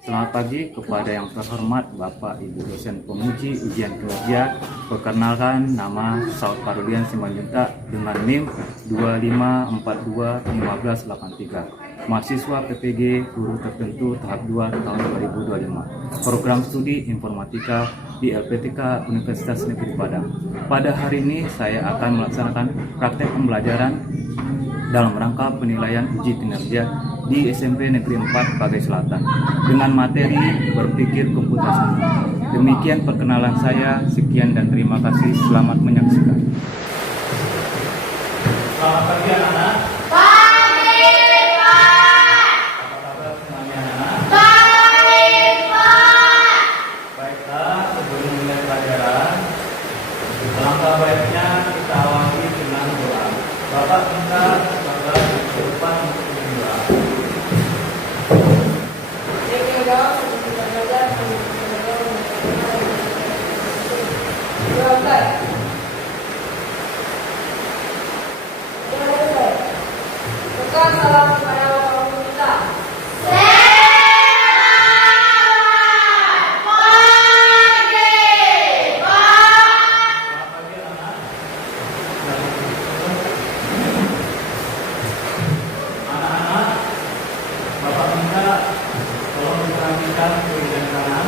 Selamat pagi kepada yang terhormat Bapak Ibu dosen penguji ujian kinerja. Perkenalkan, nama Saud Parulian Simanjuntak dengan NIM 25421583. Mahasiswa PPG Guru Tertentu tahap 2 tahun 2025. Program studi Informatika di LPTK Universitas Negeri Padang. Pada hari ini saya akan melaksanakan praktek pembelajaran dalam rangka penilaian uji kinerja di SMP Negeri 4 Pagai Selatan dengan materi berpikir komputasi. Demikian perkenalan saya, sekian dan terima kasih. Selamat menyaksikan. Selamat pagi anak-anak. Pagi, Pak. Apa kabar semuanya anak? Baik, Pak. Baiklah, sebelum mulai pelajaran, alangkah baiknya kita awali dengan doa. Bapak minta semoga di depan untuk berdoa. Salam kepada Bapak Guru kita. Selamat pagi anak. Anak-anak, Bapak minta tolong diperhatikan kiri kanan.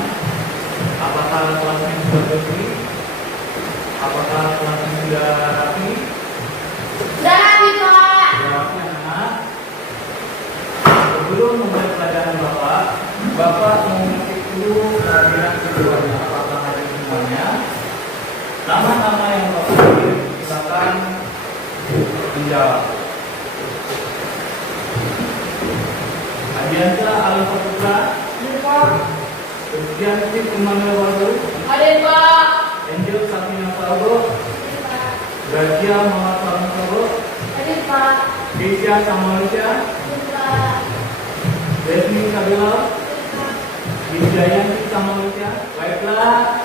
Apakah kelasnya sudah bersih? Apakah kelasnya sudah rapi? Rapi, Pak. Jawabnya anak. Sebelum memulai pelajaran Bapak mengetik dulu kehadiran keduanya. Apakah hadir semuanya? Nama-nama yang Bapak pilih, silakan menjawab. Adiansa Alam Putra, Kristianti Immanuel Waldo, Hadir, Pak. Angel Safina Saldo, Gracia Muhammad Salam Saldo, Hadir, Pak. Keisha Samalusia, Hadir, Pak. Desmi Kabila, Wijayanti Samalusia. Baiklah,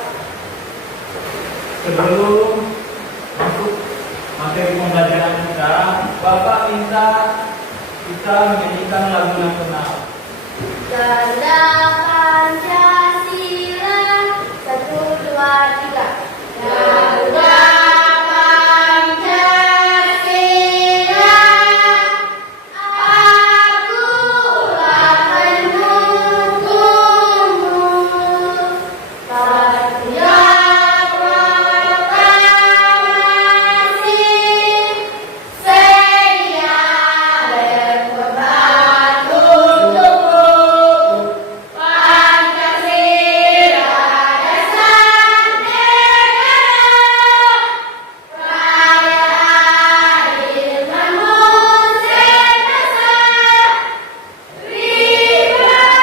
sebelum masuk materi pembelajaran kita, Bapak minta kita menyanyikan lagu nasional. Ganda Pancasila 1, 2, 3. Ganda Pancasila, akulah pendukungmu. Satya proklamasi, saya berkorban untukmu. Pancasila dasar negara, raya adil manusia dasar, beriman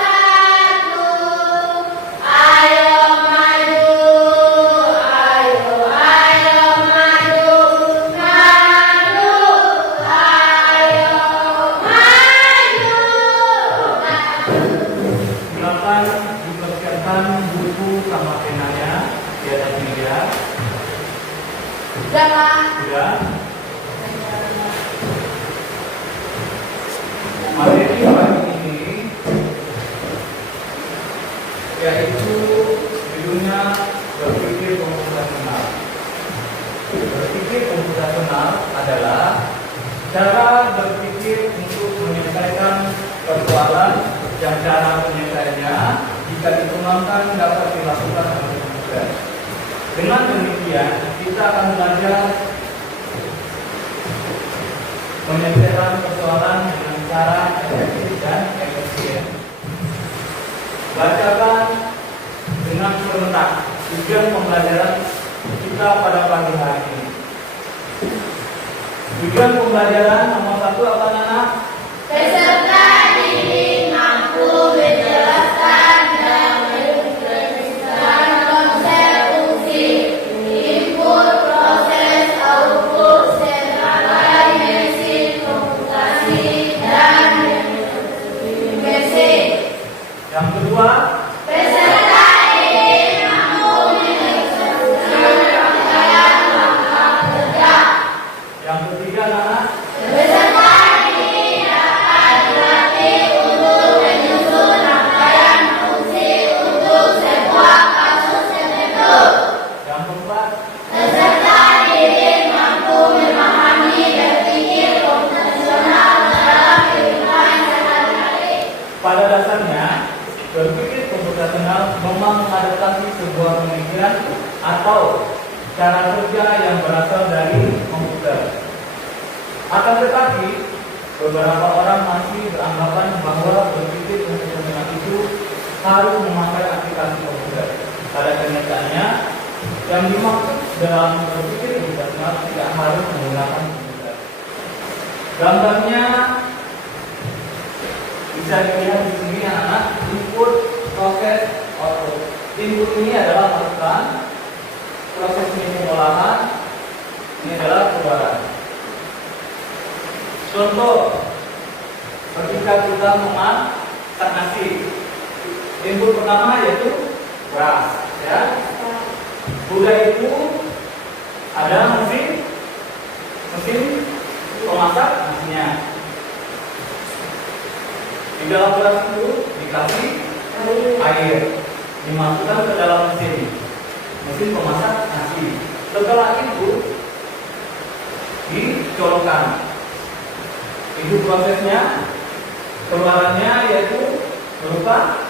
satu. Ayo maju, ayo maju, ayo maju. Silakan dipersiapkan buku sama penanya di atas meja. Jangan. Sudah. Materi pagi ini yaitu judulnya berpikir komputasional. Berpikir komputasional adalah cara berpikir untuk menyelesaikan persoalan yang cara penyelesaiannya jika dikembangkan dapat dilakukan oleh komputer. Dengan demikian, kita akan belajar menyelesaikan persoalan dengan cara efektif dan efisien. Bacakan dengan serentak tujuan pembelajaran kita pada pagi hari ini. Tujuan pembelajaran nomor 1 apa anak? Peserta didik mampu menjelaskan dan mendefinisikan konsep fungsi, input, proses, output, serta dimensi komputasi dan dimensi. Yang kedua, Peserta didik mampu menjelaskan rangkaian langkah kerja. yang ketiga anak. Peserta Akan tetapi, beberapa orang masih beranggapan bahwa berpikir untuk kepentingan itu harus memakai aplikasi komputer. Pada kenyataannya, yang dimaksud dalam berpikir internasional tidak harus menggunakan komputer. Gambarnya bisa dilihat di sini anak, input, proses, output. Input ini adalah masukan, proses ini pengolahan, ini adalah keluaran. Contoh, ketika kita memasak nasi, input pertama yaitu beras, ya. Sudah itu ada mesin pemasak nasinya. Di dalam beras itu dikasih air, dimasukkan ke dalam mesin pemasak nasi. Setelah itu dicolokkan. Itu prosesnya, keluarannya yaitu berupa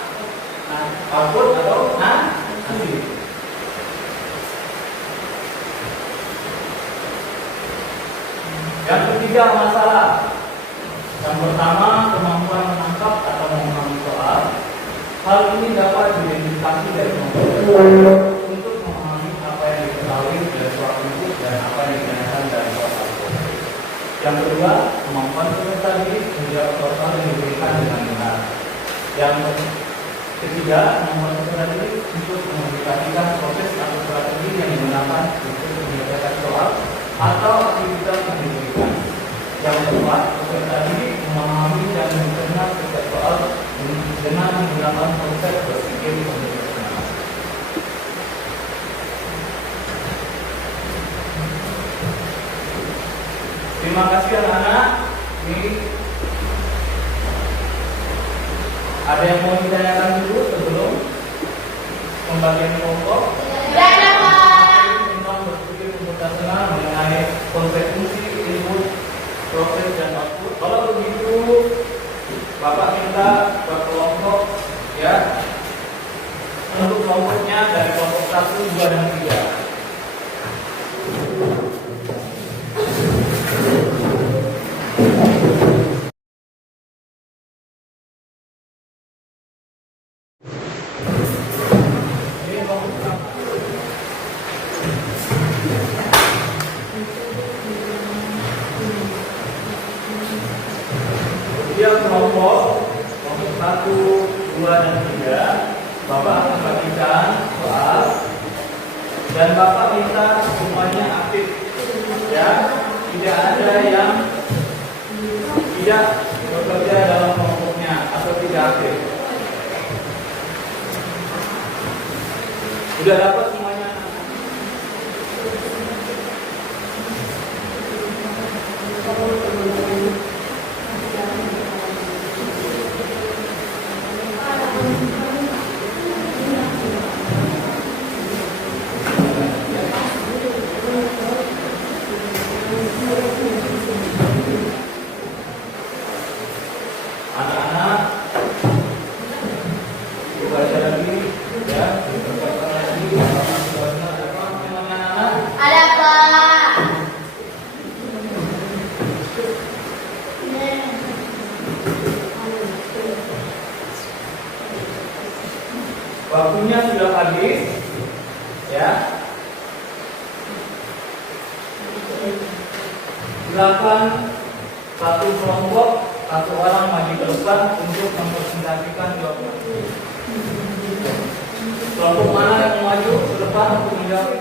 output atau nasi. Yang ketiga masalah. Yang pertama, kemampuan menangkap atau memahami soal. Hal ini dapat diidentifikasi dari kelompok untuk memahami apa yang diketahui dari soal input dan apa yang ditanyakan dari soal output. Yang kedua, kemampuan peserta didik menjawab soal yang diberikan dengan benar. Yang ketiga, kemampuan peserta didik untuk mengaplikasikan proses atau strategi yang digunakan untuk menyelesaikan soal atau aktivitas yang diberikan. Yang keempat, peserta didik memahami dan mencerna setiap soal dengan menggunakan konsep berpikir konvensional. Terima kasih anak-anak. Ini ada yang mau ditanyakan dulu sebelum pembagian kelompok? Tentang berpikir komputasional mengenai konsep fungsi, input, proses dan output. Kalau begitu, Bapak minta berkelompok, ya. Untuk kelompoknya dari kelompok 1, 2, dan 3. Kelompok 1, 2, dan 3, Bapak akan bagikan soal dan Bapak minta semuanya aktif, ya. Tidak ada yang tidak bekerja dalam kelompoknya atau tidak aktif. Sudah dapat semuanya? Anak-anak, dibaca lagi, ya, diperbaiki lagi. Ada Pak. Waktunya sudah habis, ya. Silakan satu kelompok, satu orang maju ke depan untuk mempresentasikan jawaban. Kelompok mana yang maju ke depan untuk menjawab?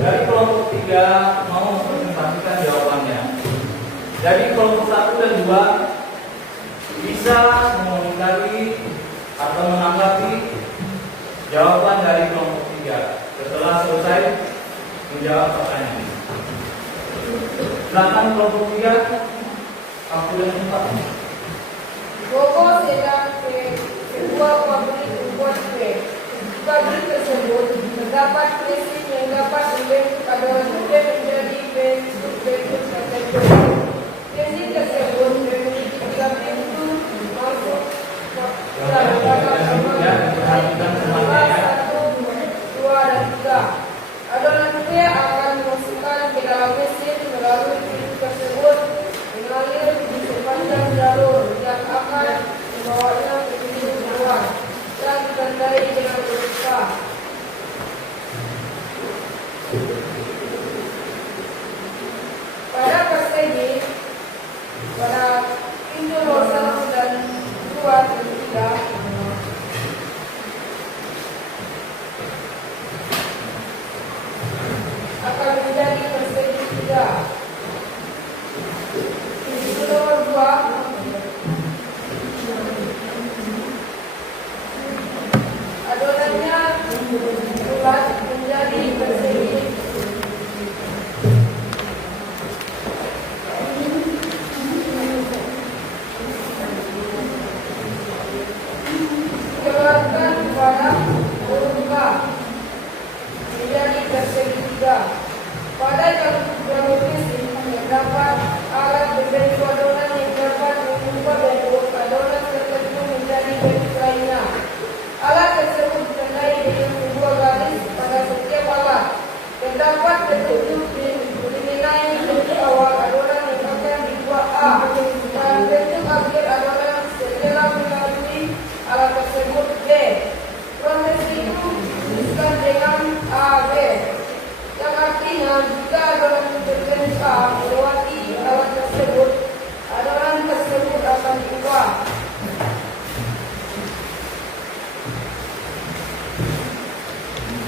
Dari kelompok 3 mau mempresentasikan jawabannya. Jadi kelompok 1 dan 2 bisa mengomentari atau menanggapi jawaban dari kelompok 3 setelah selesai menjawab pertanyaan. Silakan kelompok 3, aku dan 4. Gogo sedang ke sebuah pabrik membuat kue. Di pabrik tersebut terdapat mesin yang dapat membentuk adonan kue menjadi bentuk tertentu. Mesin tersebut memiliki 3 pintu masuk dan belakang nomor 1, 2, dan 3. Adonan kue akan dimasukkan ke dalam mesin melalui pintu tersebut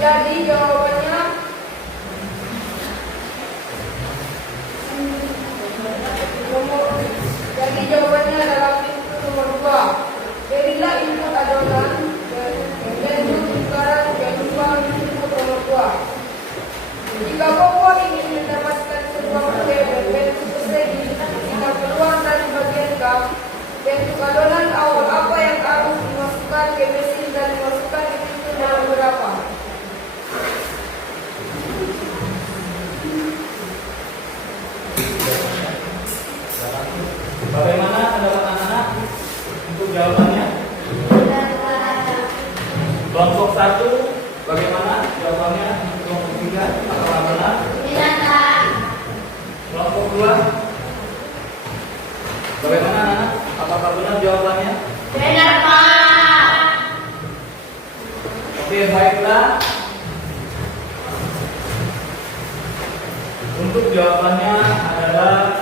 Jadi jawabannya adalah pintu nomor 2. Berilah input adonan dan input lingkaran yang dua input nomor 2. Jika Bobo ingin mendapatkan sebuah kue berbentuk persegi, jika keluar dari bagian gam, bentuk adonan awal apa yang harus dimasukkan ke mesin dan dimasukkan di pintu nomor berapa? Bagaimana pendapat anak-anak untuk jawabannya? Kelompok 1, bagaimana jawabannya? Untuk kelompok 3, apakah benar? Kelompok 2, bagaimana anak-anak? Apakah benar jawabannya? Benar, Pak. Oke, baiklah. Untuk jawabannya adalah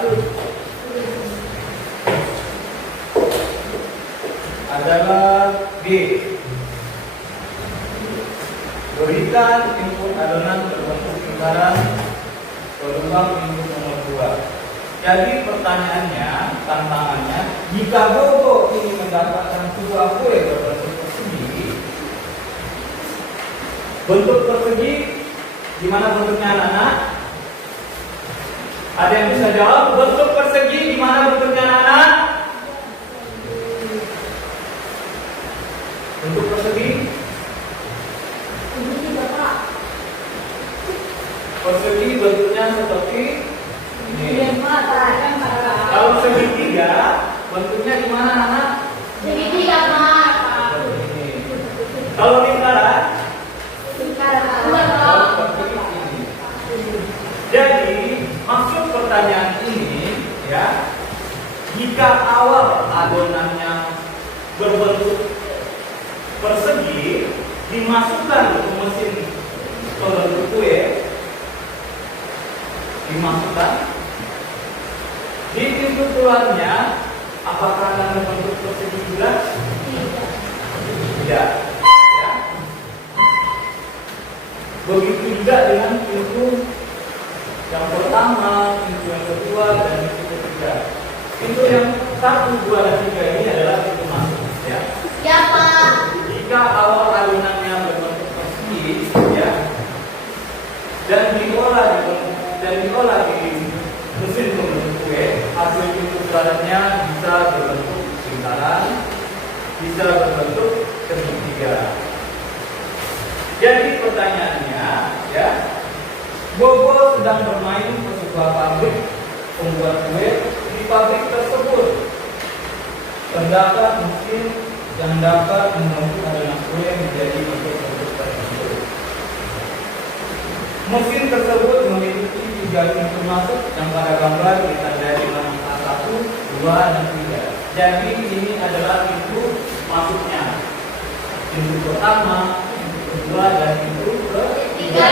B. Berikan input adonan berbentuk lingkaran peluang input nomor 2. Jadi pertanyaannya, tantangannya, jika Bobo ingin mendapatkan sebuah kue berbentuk persegi, bentuk persegi gimana bentuknya anak-anak? Ada yang bisa jawab? Bentuk persegi gimana bentuknya anak-anak? Bentuk persegi? Persegi bentuknya seperti ini. Kalau segitiga bentuknya gimana anak? Segitiga, Pak. Seperti ini. Kalau lingkaran? Kalau seperti ini. Jadi maksud pertanyaan ini ya, jika awal adonannya berbentuk persegi dimasukkan ke mesin pembentuk kue, dimasukkan di pintu keluarnya, apakah akan berbentuk persegi juga? Tidak. Ya. Begitu juga dengan pintu yang pertama, pintu yang kedua, dan pintu ketiga. Pintu yang 1, 2, dan 3 ini adalah pintu masuk. Ya. Ya, Pak. Jika awal adonannya berbentuk persegi, ya, dan diolah di mesin pembentuk kue, hasil pintu keluarnya bisa berbentuk lingkaran, bisa berbentuk segitiga. Jadi pertanyaannya, ya, Bobo sedang bermain ke sebuah pabrik pembuat kue. Di pabrik tersebut terdapat mesin yang dapat membentuk adonan kue menjadi bentuk-bentuk tertentu. Mesin tersebut memiliki 3 pintu masuk yang pada gambar ditandai dengan angka 1, 2, dan 3. Jadi ini adalah pintu masuknya. Pintu pertama, pintu kedua, dan pintu ketiga.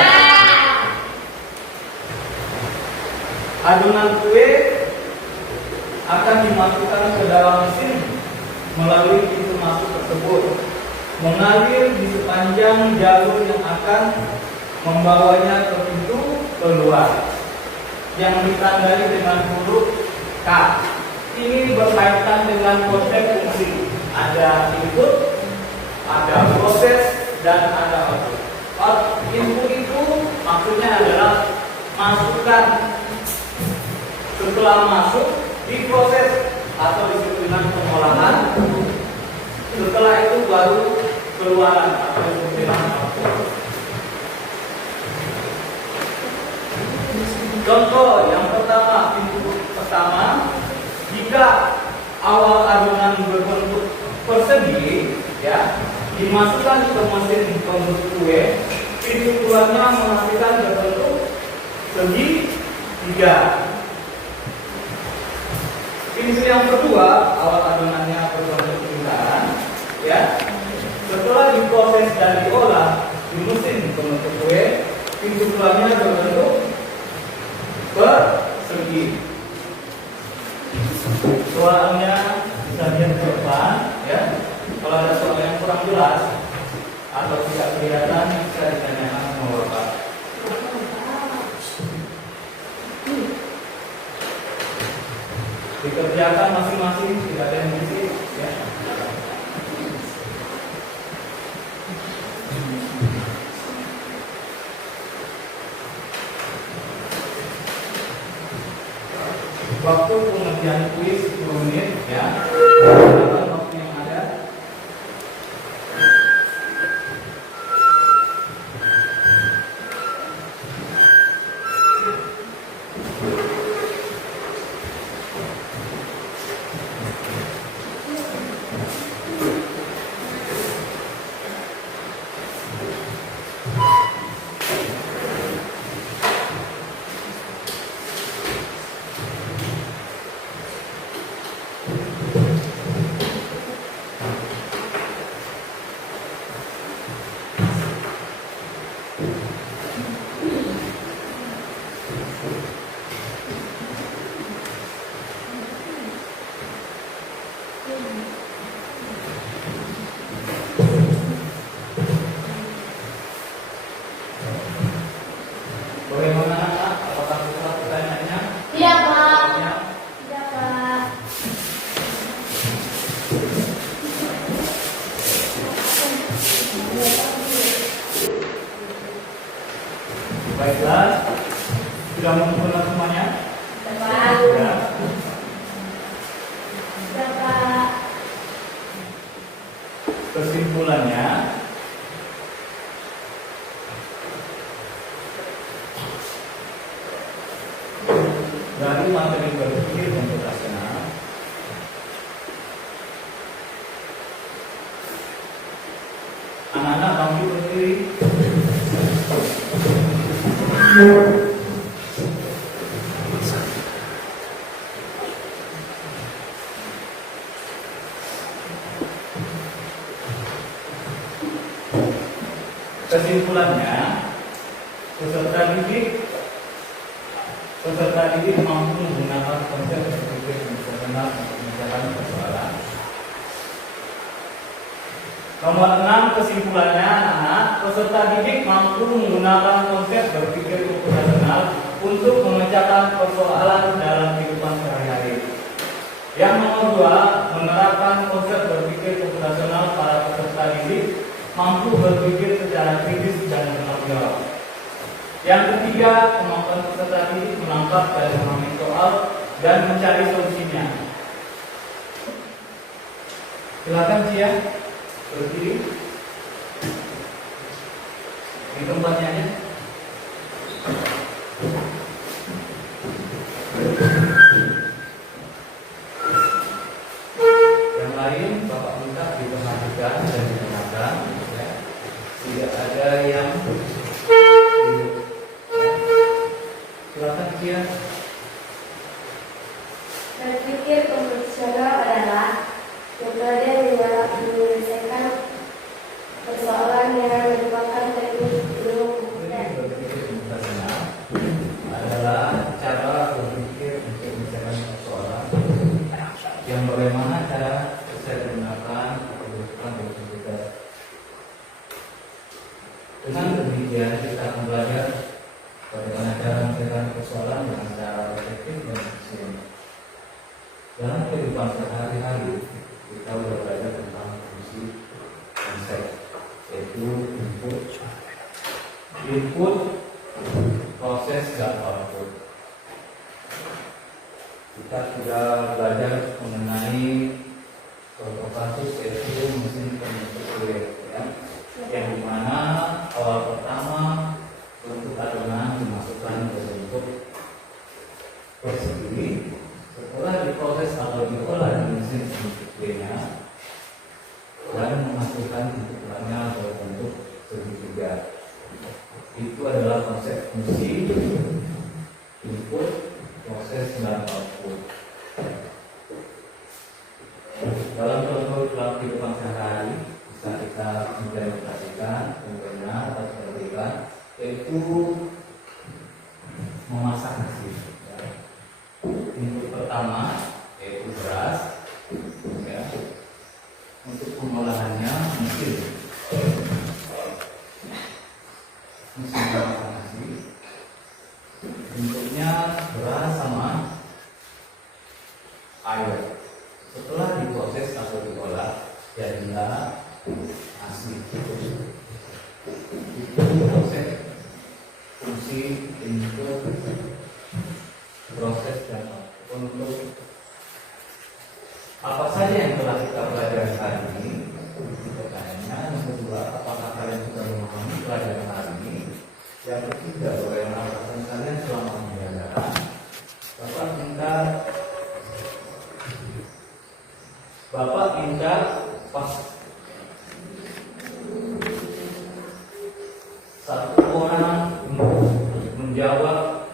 Adonan kue akan dimasukkan ke dalam mesin melalui pintu masuk tersebut, mengalir di sepanjang jalur yang akan membawanya ke pintu keluar yang ditandai dengan huruf K. Ini berkaitan dengan konsep fungsi. Ada input, ada proses, dan ada output. Input itu maksudnya adalah masukkan. Setelah masuk, diproses atau disebut dengan pengolahan. Setelah itu baru keluaran atau disebut dengan output. Contoh yang pertama, pintu pertama, jika awal adonan berbentuk persegi, ya, dimasukkan ke mesin pembentuk kue, pintu keluarnya menghasilkan berbentuk segitiga. Pintu yang kedua, awal adonannya berbentuk lingkaran, ya. Setelah diproses dan diolah di mesin pembentuk kue, pintu keluarnya berbentuk persegi. Soalnya bisa lihat ke depan, ya. Kalau ada soal yang kurang jelas atau tidak kelihatan, bisa ditanyakan Dikerjakan masing-masing, tidak ada yang berisik ya. Waktu pengerjaan kuis 10 menit ya. Waktu yang ada. Bagaimana anak? Apakah susah pertanyaannya? Tidak, Pak. Ya. Tidak, Pak. Baiklah, sudah mengumpulkan semuanya? Tidak, Pak. Ya. Tidak, Pak. Kesimpulannya, dari materi berpikir komputasional, anak-anak mampu berdiri. Kesimpulannya, peserta didik mampu menggunakan konsep berpikir komputasional untuk memecahkan persoalan. Nomor 6, kesimpulannya anak, peserta didik mampu menggunakan konsep berpikir komputasional untuk memecahkan persoalan dalam kehidupan sehari-hari. Yang nomor 2, menerapkan konsep berpikir komputasional para peserta didik mampu berpikir secara kritis dan bertanggung jawab. Yang ketiga, kemampuan peserta didik menangkap dan memahami soal dan mencari solusinya. Silakan Cia, berdiri di tempatnya aja. Yang lain, Bapak minta diperhatikan dan didengarkan. Ya. Tidak ada yang silakan Cia. Berpikir komputasional adalah metode dalam menyelesaikan persoalan yang merupakan teknik ilmu komputer. Berpikir komputasional adalah cara berpikir untuk menyelesaikan persoalan yang bagaimana cara saya gunakan kebutuhan komputer. Dengan demikian kita akan belajar bagaimana cara menyelesaikan persoalan dengan cara efektif dan efisien. Dalam kehidupan sehari-hari kita belajar tentang fungsi konsep, yaitu input, proses dan output. Kita sudah belajar mengenai contoh kasus yaitu mesin pembentuk kulit, ya, yang dimana awal pertama bentuk adonan dimasukkan ke bentuk persegi. Setelah diproses atau diolah di mesin pembentuk kulinya dan memasukkan bentukannya berbentuk segitiga. Itu adalah konsep fungsi, input, proses dan output. Dalam contoh dalam kehidupan sehari-hari bisa kita implementasikan contohnya atau sepertikan, yaitu memasak nasi. Input pertama yaitu beras, ya. Untuk pengolahannya mesin memasak nasi. Bentuknya beras sama air. Setelah diproses atau diolah, jadilah ASI. Itu proses fungsi input, proses dan untuk apa saja yang telah kita pelajari hari ini. Pertanyaannya yang kedua, apakah kalian sudah memahami pelajaran hari ini? Yang ketiga, bagaimana perasaan kalian selama pembelajaran? Bapak minta pas satu orang menjawab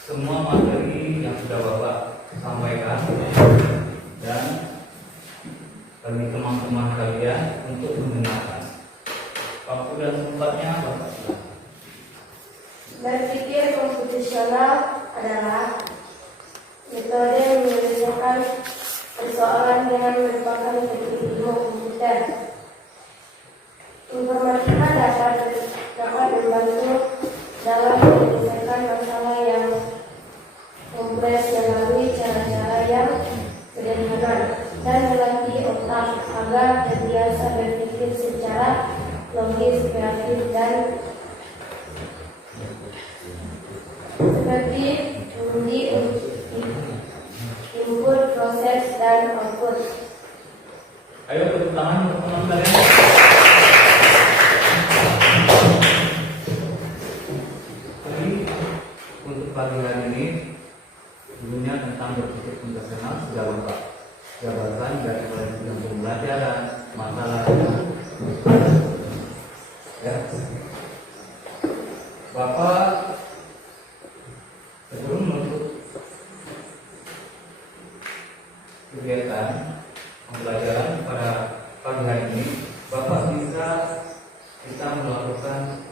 semua materi yang sudah Bapak sampaikan dan bagi teman-teman kalian untuk mendengarkan. Waktu dan tempatnya Bapak silakan. Berpikir komputasional adalah metode menyelesaikan persoalan dengan merupakan teknik ilmu komputer. Informatika dapat membantu dalam menyelesaikan masalah yang kompleks melalui cara-cara yang sederhana dan melatih otak agar terbiasa berpikir secara logis, kreatif, dan seperti menguji input, proses, dan output. Ayo tepuk tangan untuk teman kalian. Jadi untuk pagi hari ini dulunya tentang berpikir komputasional sudah lengkap. Jabatan dari mulai bidang pembelajaran, masalah, ya. Bapak sebelum menutup kegiatan pembelajaran pada pagi hari ini, Bapak bisa kita melakukan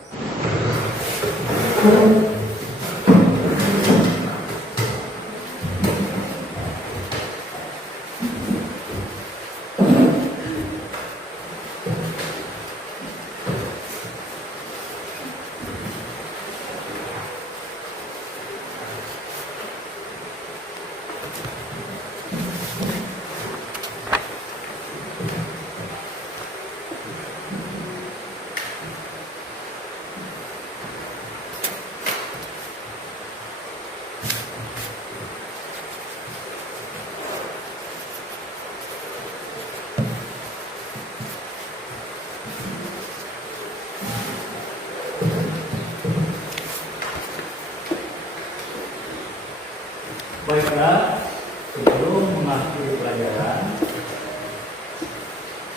baiklah. Sebelum mengakhiri pelajaran,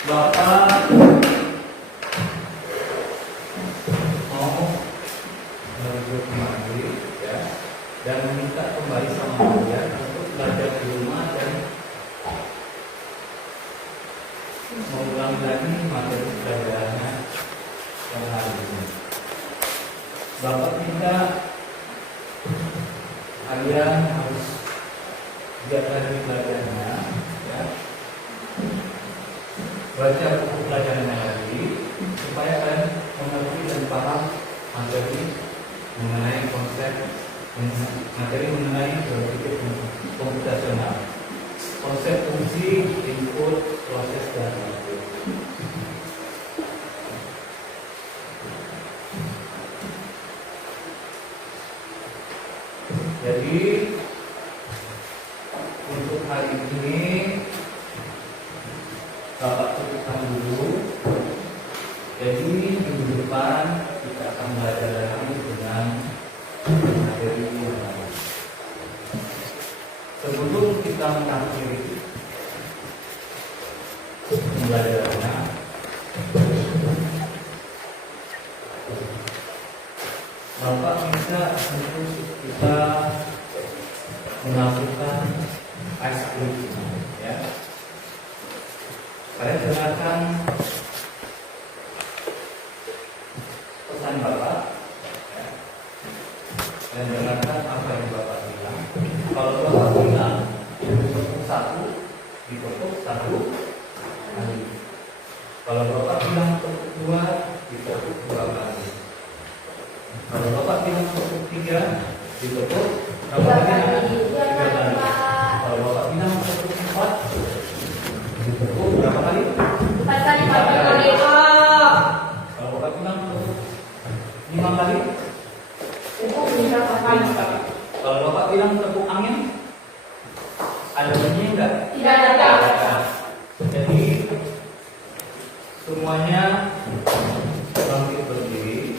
Bapak mau menuju kembali, ya, dan meminta kembali sama kalian untuk belajar di rumah dan mengulangi lagi materi pelajarannya yang hari ini. Bapak minta kalian harus lihat lagi pelajarannya, ya. Baca buku pelajarannya lagi supaya kalian mengerti dan paham materi mengenai konsep, materi mengenai berpikir komputasional, konsep fungsi, input, proses, dan output. Jadi untuk hari ini Bapak cukupkan dulu. Jadi minggu depan kita akan belajar lagi dengan materi yang lain. Sebelum kita mengakhiri pembelajarannya, Bapak minta untuk kita melakukan ice cream, ya. Kalian dengarkan pesan Bapak, ya. Kalian dengarkan apa yang Bapak bilang. Kalau Bapak bilang ditepuk satu, ditepuk satu kali. Kalau Bapak bilang tepuk dua, ditepuk dua kali. Kalau Bapak bilang tepuk tiga, ditepuk berapa kali? Tiga kali. Kalau Bapak Ada bunyi enggak? Tidak ada. Jadi semuanya bangkit berdiri.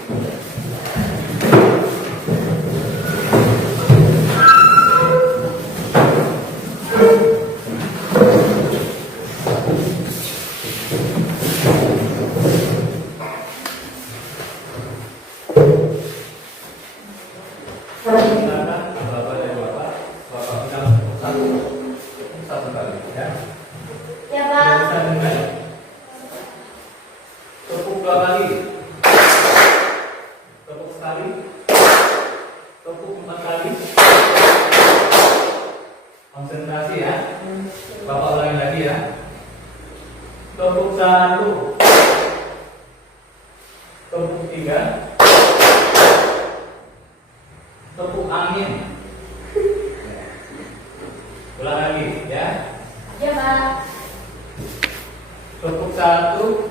Silakan Bapak dan Bapak bilang satu kali ya. Ya, Pak. Bisa dengar? Tepuk 2 kali. Tepuk sekali. Tepuk 4 kali. Konsentrasi ya. Bapak ulangi lagi ya. Tepuk 1. Tepuk 3. Tepuk angin. Ulang lagi ya. Ya, Pak. Tepuk 1.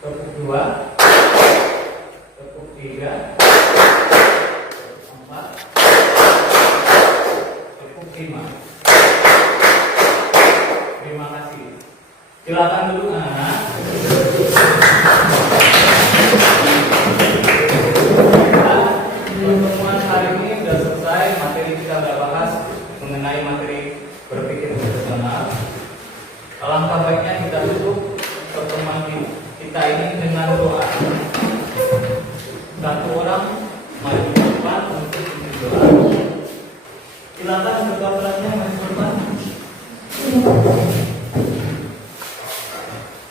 Tepuk 2. Tepuk 3. Tepuk 4. Tepuk 5. Terima kasih. Silakan duduk anak-anak. Pertemuan hari ini sudah selesai. Materi kita sudah bahas mengenai materi berpikir profesional. Alangkah baiknya kita tutup pertemuan kita ini dengan doa. Satu orang maju ke depan untuk berdoa. Silakan kedua-duanya maju ke depan.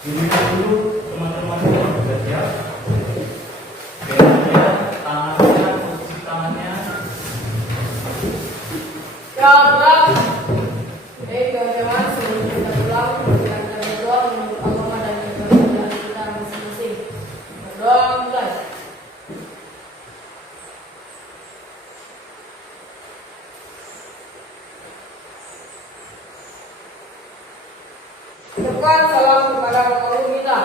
Dilihat dulu teman-teman yang sudah siap. Bedanya, tangannya, posisi tangannya. Siap. Kawan-kawan, sebelum kita pulang, kita berdoa menurut agama dan kepercayaan kita masing-masing. Berdoa mulai. Ucapkan salam kepada guru kita.